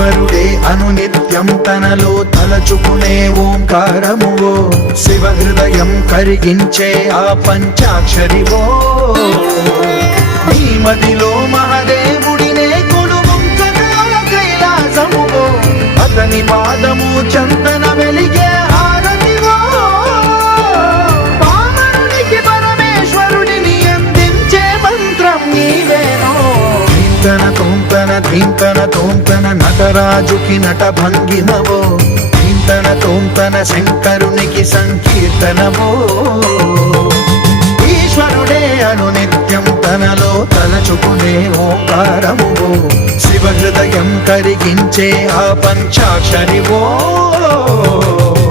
ఈశ్వరుడే అనునిత్యం తనలో తలచుకునే ఓంకారమువో శివ హృదయం కరిగించే ఆ పంచాక్షరివో నీ మదిలో మహాదేవుడినే కొలువుంచగా కైలాసమువో అతని పాదము చందన వెలిగే హారతివో పామరునికి పరమేశ్వరుడిని అందించే మంత్రం నీవేనో ధీంతన తోంతన ధీంతన తోంతన నటరాజుకి నట భంగిమవో ధీంతన తోంతన శంకరునికి సంకీర్తనవో ఈశ్వరుడే అనునిత్యం తనలో తలచుకునే ఓంకారమువో శివ హృదయం కరిగించే ఆ పంచాక్షరివో